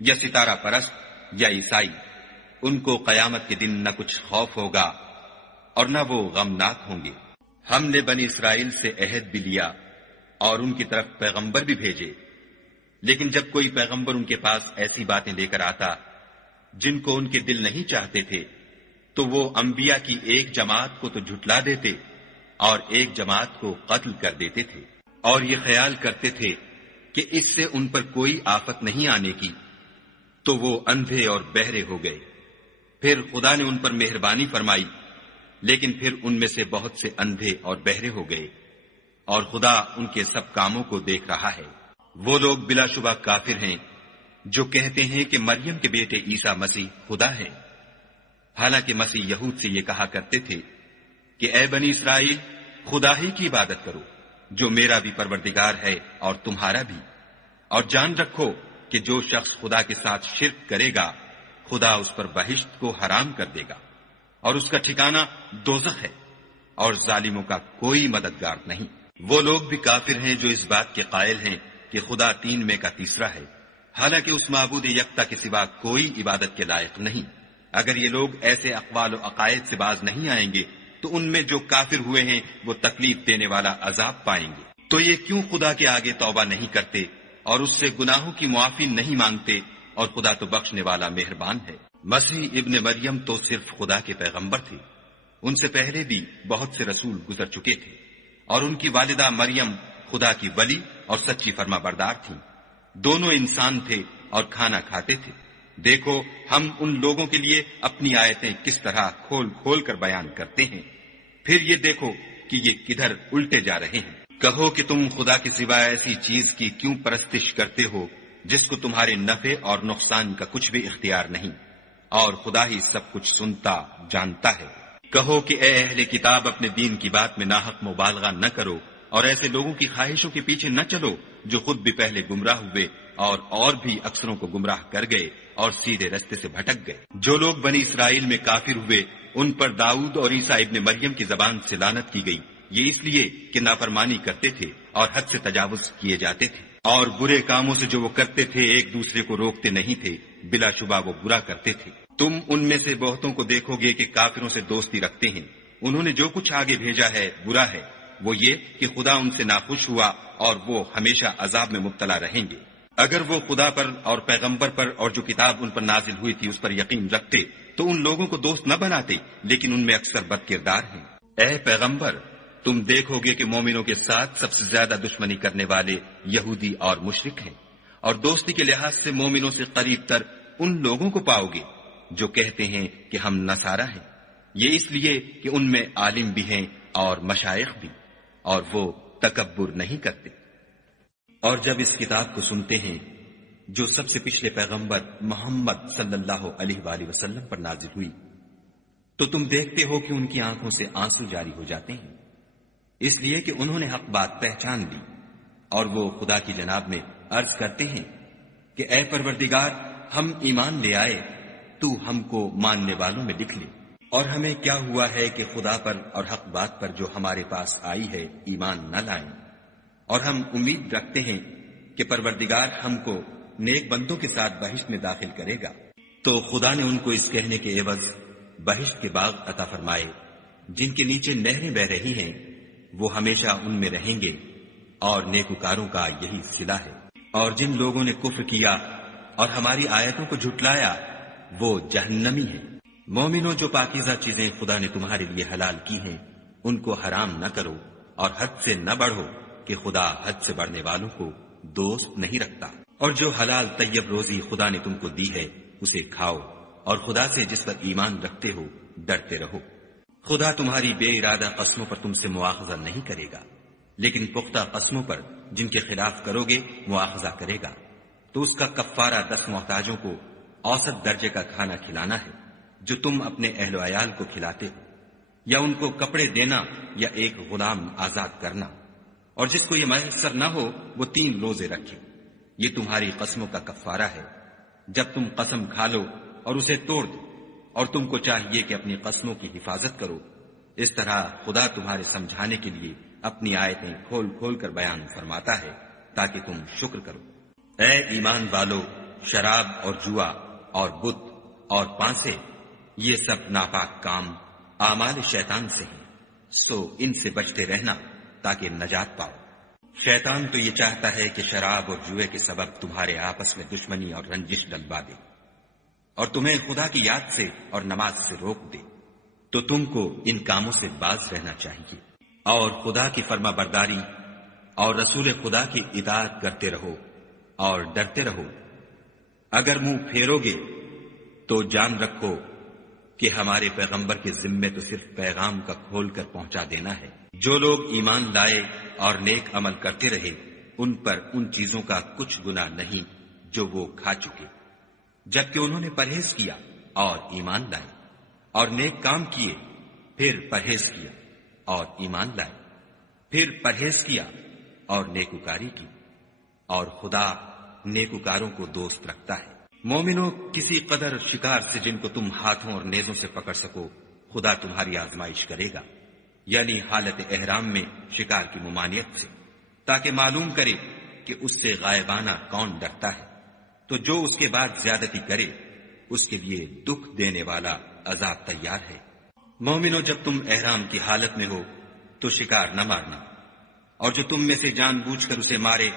یا ستارہ پرست یا عیسائی، ان کو قیامت کے دن نہ کچھ خوف ہوگا اور نہ وہ غمناک ہوں گے۔ ہم نے بنی اسرائیل سے عہد بھی لیا اور ان کی طرف پیغمبر بھی بھیجے، لیکن جب کوئی پیغمبر ان کے پاس ایسی باتیں لے کر آتا جن کو ان کے دل نہیں چاہتے تھے تو وہ انبیاء کی ایک جماعت کو تو جھٹلا دیتے اور ایک جماعت کو قتل کر دیتے تھے۔ اور یہ خیال کرتے تھے کہ اس سے ان پر کوئی آفت نہیں آنے کی، تو وہ اندھے اور بہرے ہو گئے۔ پھر خدا نے ان پر مہربانی فرمائی، لیکن پھر ان میں سے بہت سے اندھے اور بہرے ہو گئے، اور خدا ان کے سب کاموں کو دیکھ رہا ہے۔ وہ لوگ بلا شبہ کافر ہیں جو کہتے ہیں کہ مریم کے بیٹے عیسیٰ مسیح خدا ہے، حالانکہ مسیح یہود سے یہ کہا کرتے تھے کہ اے بنی اسرائیل، خدا ہی کی عبادت کرو جو میرا بھی پروردگار ہے اور تمہارا بھی، اور جان رکھو کہ جو شخص خدا کے ساتھ شرک کرے گا خدا اس پر بہشت کو حرام کر دے گا، اور اس کا ٹھکانہ دوزخ ہے، اور ظالموں کا کوئی مددگار نہیں۔ وہ لوگ بھی کافر ہیں جو اس بات کے قائل ہیں کہ خدا تین میں کا تیسرا ہے، حالانکہ اس معبود یکتا کے سوا کوئی عبادت کے لائق نہیں۔ اگر یہ لوگ ایسے اقوال و عقائد سے باز نہیں آئیں گے تو ان میں جو کافر ہوئے ہیں وہ تکلیف دینے والا عذاب پائیں گے۔ تو یہ کیوں خدا کے آگے توبہ نہیں کرتے اور اس سے گناہوں کی معافی نہیں مانگتے، اور خدا تو بخشنے والا مہربان ہے۔ مسیح ابن مریم تو صرف خدا کے پیغمبر تھے، ان سے پہلے بھی بہت سے رسول گزر چکے تھے، اور ان کی والدہ مریم خدا کی ولی اور سچی فرما بردار تھیں۔ دونوں انسان تھے اور کھانا کھاتے تھے۔ دیکھو ہم ان لوگوں کے لیے اپنی آیتیں کس طرح کھول کھول کر بیان کرتے ہیں، پھر یہ دیکھو کہ یہ کدھر الٹے جا رہے ہیں۔ کہو کہ تم خدا کے سوا ایسی چیز کی کیوں پرستش کرتے ہو جس کو تمہارے نفع اور نقصان کا کچھ بھی اختیار نہیں، اور خدا ہی سب کچھ سنتا جانتا ہے۔ کہو کہ اے اہل کتاب، اپنے دین کی بات میں ناحق مبالغہ نہ کرو، اور ایسے لوگوں کی خواہشوں کے پیچھے نہ چلو جو خود بھی پہلے گمراہ ہوئے اور بھی اکثروں کو گمراہ کر گئے اور سیدھے رستے سے بھٹک گئے۔ جو لوگ بنی اسرائیل میں کافر ہوئے ان پر داؤد اور عیسیٰ ابن مریم کی زبان سے لعنت کی گئی، یہ اس لیے کہ نافرمانی کرتے تھے اور حد سے تجاوز کیے جاتے تھے، اور برے کاموں سے جو وہ کرتے تھے ایک دوسرے کو روکتے نہیں تھے، بلا شبہ وہ برا کرتے تھے۔ تم ان میں سے بہتوں کو دیکھو گے کہ کافروں سے دوستی رکھتے ہیں، انہوں نے جو کچھ آگے بھیجا ہے برا ہے، وہ یہ کہ خدا ان سے ناخوش ہوا اور وہ ہمیشہ عذاب میں مبتلا رہیں گے۔ اگر وہ خدا پر اور پیغمبر پر اور جو کتاب ان پر نازل ہوئی تھی اس پر یقین رکھتے تو ان لوگوں کو دوست نہ بناتے، لیکن ان میں اکثر بد کردار ہیں۔ اے پیغمبر، تم دیکھو گے کہ مومنوں کے ساتھ سب سے زیادہ دشمنی کرنے والے یہودی اور مشرک ہیں، اور دوستی کے لحاظ سے مومنوں سے قریب تر ان لوگوں کو پاؤ گے جو کہتے ہیں کہ ہم نصارہ ہیں، یہ اس لیے کہ ان میں عالم بھی ہیں اور مشائخ بھی، اور وہ تکبر نہیں کرتے۔ اور جب اس کتاب کو سنتے ہیں جو سب سے پچھلے پیغمبر محمد صلی اللہ علیہ وآلہ وسلم پر نازل ہوئی، تو تم دیکھتے ہو کہ ان کی آنکھوں سے آنسو جاری ہو جاتے ہیں، اس لیے کہ انہوں نے حق بات پہچان لی، اور وہ خدا کی جناب میں عرض کرتے ہیں کہ اے پروردگار، ہم ایمان لے آئے، تو ہم کو ماننے والوں میں لکھ لے۔ اور ہمیں کیا ہوا ہے کہ خدا پر اور حق بات پر جو ہمارے پاس آئی ہے ایمان نہ لائیں، اور ہم امید رکھتے ہیں کہ پروردگار ہم کو نیک بندوں کے ساتھ بہشت میں داخل کرے گا۔ تو خدا نے ان کو اس کہنے کے عوض بہشت کے باغ عطا فرمائے جن کے نیچے نہریں بہ رہی ہیں، وہ ہمیشہ ان میں رہیں گے، اور نیکوکاروں کا یہی صلہ ہے۔ اور جن لوگوں نے کفر کیا اور ہماری آیتوں کو جھٹلایا وہ جہنمی ہیں۔ مومنوں، جو پاکیزہ چیزیں خدا نے تمہارے لیے حلال کی ہیں ان کو حرام نہ کرو، اور حد سے نہ بڑھو کہ خدا حد سے بڑھنے والوں کو دوست نہیں رکھتا۔ اور جو حلال طیب روزی خدا نے تم کو دی ہے اسے کھاؤ، اور خدا سے جس پر ایمان رکھتے ہو ڈرتے رہو۔ خدا تمہاری بے ارادہ قسموں پر تم سے مواخذہ نہیں کرے گا، لیکن پختہ قسموں پر جن کے خلاف کرو گے مواخذہ کرے گا، تو اس کا کفارہ 10 محتاجوں کو اوسط درجے کا کھانا کھلانا ہے جو تم اپنے اہل و عیال کو کھلاتے ہو، یا ان کو کپڑے دینا یا ایک غلام آزاد کرنا، اور جس کو یہ میسر نہ ہو وہ 3 روزے رکھے۔ یہ تمہاری قسموں کا کفارہ ہے جب تم قسم کھا لو اور اسے توڑ دو، اور تم کو چاہیے کہ اپنی قسموں کی حفاظت کرو۔ اس طرح خدا تمہارے سمجھانے کے لیے اپنی آیتیں کھول کھول کر بیان فرماتا ہے تاکہ تم شکر کرو۔ اے ایمان والو، شراب اور جوا اور بت اور پانسے، یہ سب ناپاک کام اعمال شیطان سے ہیں، سو ان سے بچتے رہنا تاکہ نجات پاؤ۔ شیطان تو یہ چاہتا ہے کہ شراب اور جوئے کے سبب تمہارے آپس میں دشمنی اور رنجش ڈلوا دے، اور تمہیں خدا کی یاد سے اور نماز سے روک دے، تو تم کو ان کاموں سے باز رہنا چاہیے، اور خدا کی فرما برداری اور رسول خدا کی اطاعت کرتے رہو اور ڈرتے رہو۔ اگر منہ پھیرو گے تو جان رکھو کہ ہمارے پیغمبر کے ذمے تو صرف پیغام کا کھول کر پہنچا دینا ہے۔ جو لوگ ایمان لائے اور نیک عمل کرتے رہے ان پر ان چیزوں کا کچھ گناہ نہیں جو وہ کھا چکے، جبکہ انہوں نے پرہیز کیا اور ایمان لائے، اور نیک کام کیے، پھر پرہیز کیا اور ایمان لائے، پھر پرہیز کیا اور نیکوکاری کی، اور خدا نیکوکاروں کو دوست رکھتا ہے۔ مومنوں، کسی قدر شکار سے جن کو تم ہاتھوں اور نیزوں سے پکڑ سکو خدا تمہاری آزمائش کرے گا، یعنی حالت احرام میں شکار کی ممانعت سے، تاکہ معلوم کرے کہ اس سے غائبانہ کون ڈرتا ہے۔ تو جو اس کے بعد زیادتی کرے اس کے لیے دکھ دینے والا عذاب تیار ہے۔ مومنوں، جب تم احرام کی حالت میں ہو تو شکار نہ مارنا، اور جو تم میں سے جان بوجھ کر اسے مارے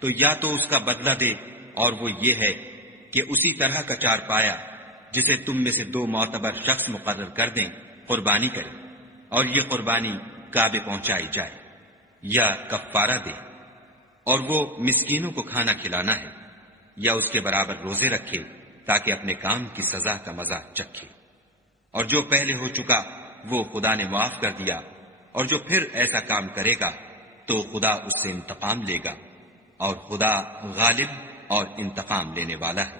تو یا تو اس کا بدلہ دے، اور وہ یہ ہے کہ اسی طرح کا چار پایا جسے تم میں سے 2 معتبر شخص مقرر کر دیں قربانی کرے، اور یہ قربانی کعبے پہنچائی جائے، یا کفارہ دے، اور وہ مسکینوں کو کھانا کھلانا ہے، یا اس کے برابر روزے رکھے تاکہ اپنے کام کی سزا کا مزہ چکھے۔ اور جو پہلے ہو چکا وہ خدا نے معاف کر دیا، اور جو پھر ایسا کام کرے گا تو خدا اس سے انتقام لے گا، اور خدا غالب اور انتقام لینے والا ہے۔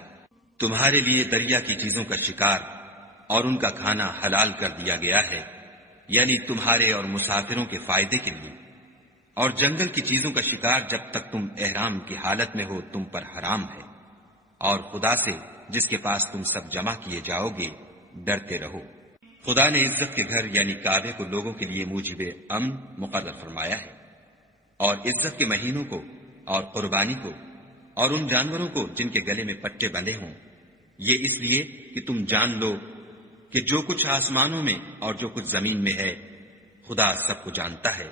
تمہارے لیے دریا کی چیزوں کا شکار اور ان کا کھانا حلال کر دیا گیا ہے، یعنی تمہارے اور مسافروں کے فائدے کے لیے، اور جنگل کی چیزوں کا شکار جب تک تم احرام کی حالت میں ہو تم پر حرام ہے، اور خدا سے جس کے پاس تم سب جمع کیے جاؤ گے ڈرتے رہو۔ خدا نے عزت کے گھر یعنی کعبے کو لوگوں کے لیے موجب امن مقرر فرمایا ہے، اور عزت کے مہینوں کو اور قربانی کو اور ان جانوروں کو جن کے گلے میں پٹے بندھے ہوں، یہ اس لیے کہ تم جان لو کہ جو کچھ آسمانوں میں اور جو کچھ زمین میں ہے خدا سب کو جانتا ہے،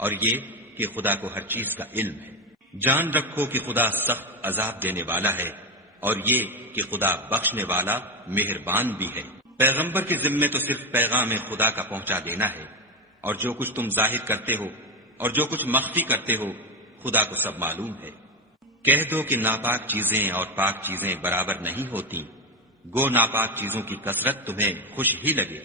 اور یہ کہ خدا کو ہر چیز کا علم ہے۔ جان رکھو کہ خدا سخت عذاب دینے والا ہے، اور یہ کہ خدا بخشنے والا مہربان بھی ہے۔ پیغمبر کے ذمے تو صرف پیغام خدا کا پہنچا دینا ہے، اور جو کچھ تم ظاہر کرتے ہو اور جو کچھ مخفی کرتے ہو خدا کو سب معلوم ہے۔ کہہ دو کہ ناپاک چیزیں اور پاک چیزیں برابر نہیں ہوتی، گو ناپاک چیزوں کی کثرت تمہیں خوش ہی لگے،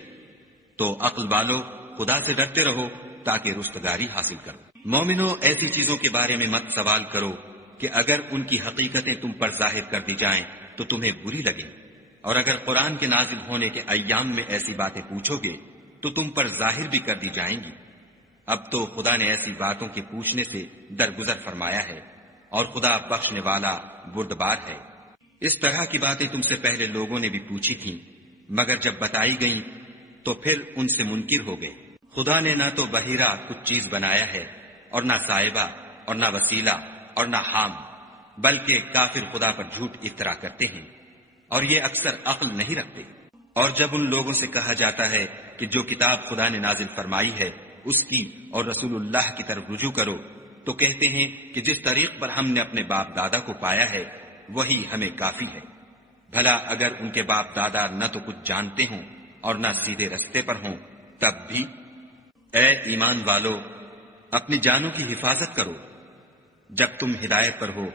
تو عقل والو خدا سے ڈرتے رہو تاکہ رستگاری حاصل کرو۔ مومنو، ایسی چیزوں کے بارے میں مت سوال کرو کہ اگر ان کی حقیقتیں تم پر ظاہر کر دی جائیں تو تمہیں بری لگیں، اور اگر قرآن کے نازل ہونے کے ایام میں ایسی باتیں پوچھو گے تو تم پر ظاہر بھی کر دی جائیں گی۔ اب تو خدا نے ایسی باتوں کے پوچھنے سے درگزر فرمایا ہے، اور خدا بخشنے والا بردبار ہے۔ اس طرح کی باتیں تم سے پہلے لوگوں نے بھی پوچھی تھیں، مگر جب بتائی گئیں تو پھر ان سے منکر ہو گئے۔ خدا نے نہ تو بحیرہ کچھ چیز بنایا ہے، اور نہ صاحبہ، اور نہ وسیلہ، اور نہ حام، بلکہ کافر خدا پر جھوٹ افطرا کرتے ہیں، اور یہ اکثر عقل نہیں رکھتے۔ اور جب ان لوگوں سے کہا جاتا ہے کہ جو کتاب خدا نے نازل فرمائی ہے اس کی اور رسول اللہ کی طرف رجوع کرو، تو کہتے ہیں کہ جس طریق پر ہم نے اپنے باپ دادا کو پایا ہے وہی ہمیں کافی ہے۔ بھلا اگر ان کے باپ دادا نہ تو کچھ جانتے ہوں اور نہ سیدھے رستے پر ہوں تب بھی؟ اے ایمان والو، اپنی جانوں کی حفاظت کرو۔ جب تم ہدایت پر ہو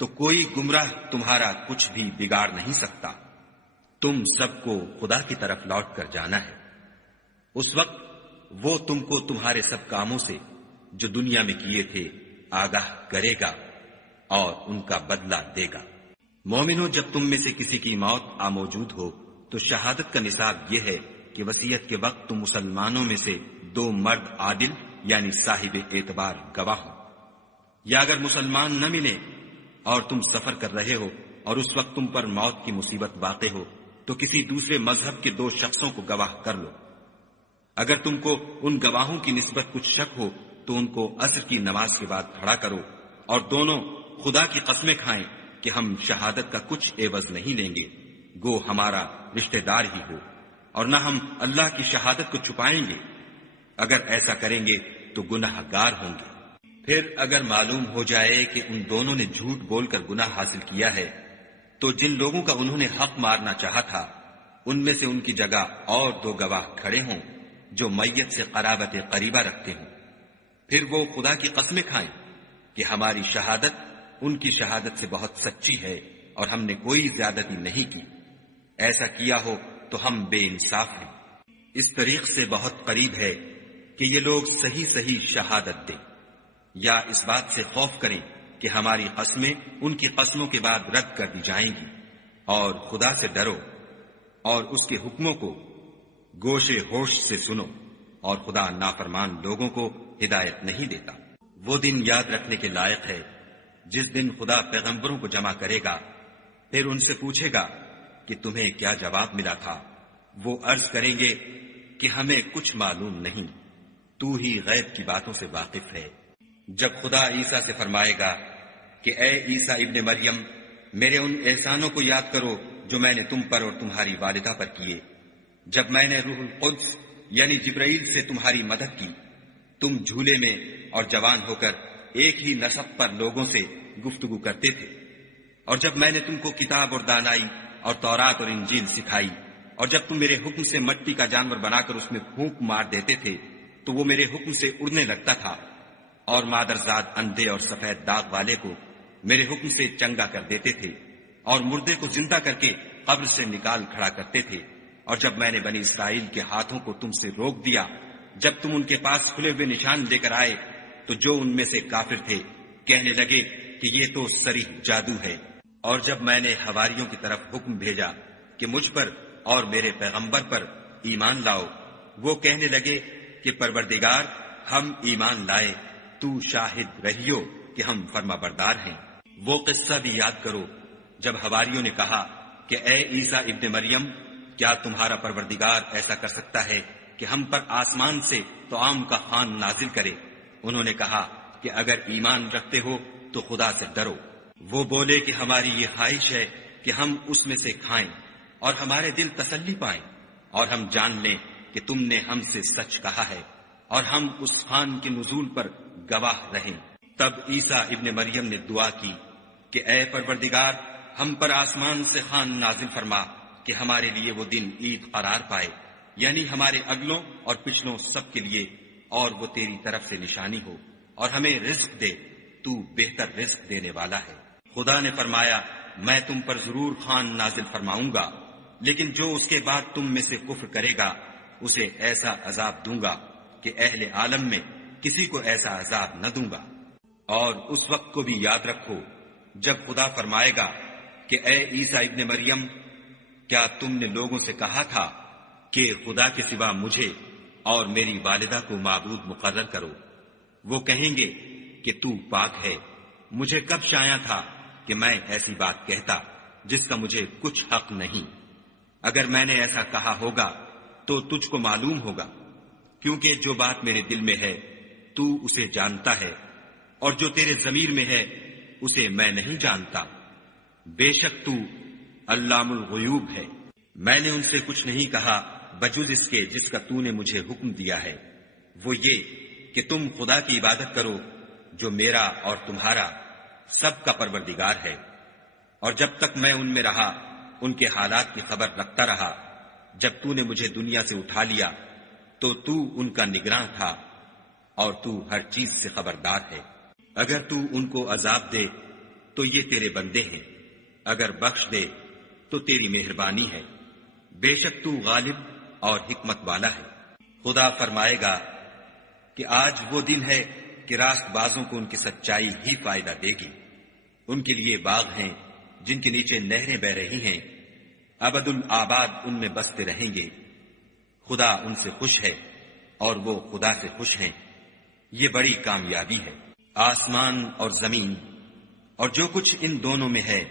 تو کوئی گمراہ تمہارا کچھ بھی بگاڑ نہیں سکتا۔ تم سب کو خدا کی طرف لوٹ کر جانا ہے، اس وقت وہ تم کو تمہارے سب کاموں سے جو دنیا میں کیے تھے آگاہ کرے گا اور ان کا بدلہ دے گا۔ مومنو، جب تم میں سے کسی کی موت موجود ہو تو شہادت کا نصاب یہ ہے کہ وصیت کے وقت تم مسلمانوں میں سے 2 مرد عادل یعنی صاحب اعتبار گواہ ہو، یا اگر مسلمان نہ ملے اور تم سفر کر رہے ہو اور اس وقت تم پر موت کی مصیبت واقع ہو تو کسی دوسرے مذہب کے 2 شخصوں کو گواہ کر لو۔ اگر تم کو ان گواہوں کی نسبت کچھ شک ہو تو ان کو عصر کی نماز کے بعد کھڑا کرو، اور دونوں خدا کی قسمیں کھائیں کہ ہم شہادت کا کچھ عوض نہیں لیں گے، گو ہمارا رشتہ دار ہی ہو، اور نہ ہم اللہ کی شہادت کو چھپائیں گے۔ اگر ایسا کریں گے تو گناہ گار ہوں گے۔ پھر اگر معلوم ہو جائے کہ ان دونوں نے جھوٹ بول کر گناہ حاصل کیا ہے تو جن لوگوں کا انہوں نے حق مارنا چاہا تھا ان میں سے ان کی جگہ اور 2 گواہ کھڑے ہوں جو میت سے قرابت قریبہ رکھتے ہوں، پھر وہ خدا کی قسمیں کھائیں کہ ہماری شہادت ان کی شہادت سے بہت سچی ہے اور ہم نے کوئی زیادتی نہیں کی. ایسا کیا ہو تو ہم بے انصاف ہیں. اس طریق سے بہت قریب ہے کہ یہ لوگ صحیح صحیح شہادت دیں، یا اس بات سے خوف کریں کہ ہماری قسمیں ان کی قسموں کے بعد رد کر دی جائیں گی. اور خدا سے ڈرو اور اس کے حکموں کو گوشے ہوش سے سنو، اور خدا نافرمان لوگوں کو ہدایت نہیں دیتا. وہ دن یاد رکھنے کے لائق ہے جس دن خدا پیغمبروں کو جمع کرے گا، پھر ان سے پوچھے گا کہ تمہیں کیا جواب ملا تھا. وہ عرض کریں گے کہ ہمیں کچھ معلوم نہیں، تو ہی غیب کی باتوں سے واقف ہے. جب خدا عیسیٰ سے فرمائے گا کہ اے عیسیٰ ابن مریم، میرے ان احسانوں کو یاد کرو جو میں نے تم پر اور تمہاری والدہ پر کیے، جب میں نے روح القدس یعنی جبرائیل سے تمہاری مدد کی، تم جھولے میں اور جوان ہو کر ایک ہی نسب پر لوگوں سے گفتگو کرتے تھے، اور جب میں نے تم کو کتاب اور دانائی اور تورات اور انجیل سکھائی، اور جب تم میرے حکم سے مٹی کا جانور بنا کر اس میں پھونک مار دیتے تھے تو وہ میرے حکم سے اڑنے لگتا تھا، اور مادرزاد اندھے اور سفید داغ والے کو میرے حکم سے چنگا کر دیتے تھے، اور مردے کو زندہ کر کے قبر سے نکال کھڑا کرتے تھے. اور جب میں نے بنی اسرائیل کے ہاتھوں کو تم سے روک دیا جب تم ان کے پاس کھلے ہوئے نشان لے کر آئے، تو جو ان میں سے کافر تھے کہنے لگے کہ یہ تو صریح جادو ہے. اور جب میں نے حواریوں کی طرف حکم بھیجا کہ مجھ پر اور میرے پیغمبر پر ایمان لاؤ، وہ کہنے لگے کہ پروردگار ہم ایمان لائے، تو شاہد رہیو کہ ہم فرما بردار ہیں. وہ قصہ بھی یاد کرو جب حواریوں نے کہا کہ اے عیسیٰ ابن مریم، کیا تمہارا پروردگار ایسا کر سکتا ہے کہ ہم پر آسمان سے طعام کا خوان نازل کرے؟ انہوں نے کہا کہ اگر ایمان رکھتے ہو تو خدا سے ڈرو. وہ بولے کہ ہماری یہ خواہش ہے کہ ہم اس میں سے کھائیں اور ہمارے دل تسلی پائیں، اور ہم جان لیں کہ تم نے ہم سے سچ کہا ہے، اور ہم اس خوان کے نزول پر گواہ رہیں. تب عیسیٰ ابن مریم نے دعا کی کہ اے پروردگار، ہم پر آسمان سے خوان نازل فرما کہ ہمارے لیے وہ دن عید قرار پائے، یعنی ہمارے اگلوں اور پچھلوں سب کے لیے، اور وہ تیری طرف سے نشانی ہو، اور ہمیں رزق دے، تو بہتر رزق دینے والا ہے. خدا نے فرمایا میں تم پر ضرور خوان نازل فرماؤں گا، لیکن جو اس کے بعد تم میں سے کفر کرے گا اسے ایسا عذاب دوں گا کہ اہل عالم میں کسی کو ایسا عذاب نہ دوں گا. اور اس وقت کو بھی یاد رکھو جب خدا فرمائے گا کہ اے عیسیٰ ابن مریم، کیا تم نے لوگوں سے کہا تھا کہ خدا کے سوا مجھے اور میری والدہ کو معبود مقرر کرو؟ وہ کہیں گے کہ تو پاک ہے، مجھے کب شایع تھا کہ میں ایسی بات کہتا جس کا مجھے کچھ حق نہیں. اگر میں نے ایسا کہا ہوگا تو تجھ کو معلوم ہوگا، کیونکہ جو بات میرے دل میں ہے تو اسے جانتا ہے، اور جو تیرے ضمیر میں ہے اسے میں نہیں جانتا. بے شک تو علام الغیوب ہے. میں نے ان سے کچھ نہیں کہا بجز اس کے جس کا تو نے مجھے حکم دیا ہے، وہ یہ کہ تم خدا کی عبادت کرو جو میرا اور تمہارا سب کا پروردگار ہے. اور جب تک میں ان میں رہا ان کے حالات کی خبر رکھتا رہا. جب تو نے مجھے دنیا سے اٹھا لیا تو تو ان کا نگراں تھا، اور تو ہر چیز سے خبردار ہے. اگر تو ان کو عذاب دے تو یہ تیرے بندے ہیں، اگر بخش دے تو تیری مہربانی ہے. بے شک تو غالب اور حکمت والا ہے. خدا فرمائے گا کہ آج وہ دن ہے کہ راست بازوں کو ان کی سچائی ہی فائدہ دے گی. ان کے لیے باغ ہیں جن کے نیچے نہریں بہ رہی ہیں، ابد الآباد ان میں بستے رہیں گے. خدا ان سے خوش ہے اور وہ خدا سے خوش ہیں. یہ بڑی کامیابی ہے. آسمان اور زمین اور جو کچھ ان دونوں میں ہے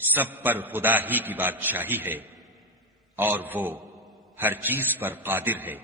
سب پر خدا ہی کی بادشاہی ہے، اور وہ ہر چیز پر قادر ہے.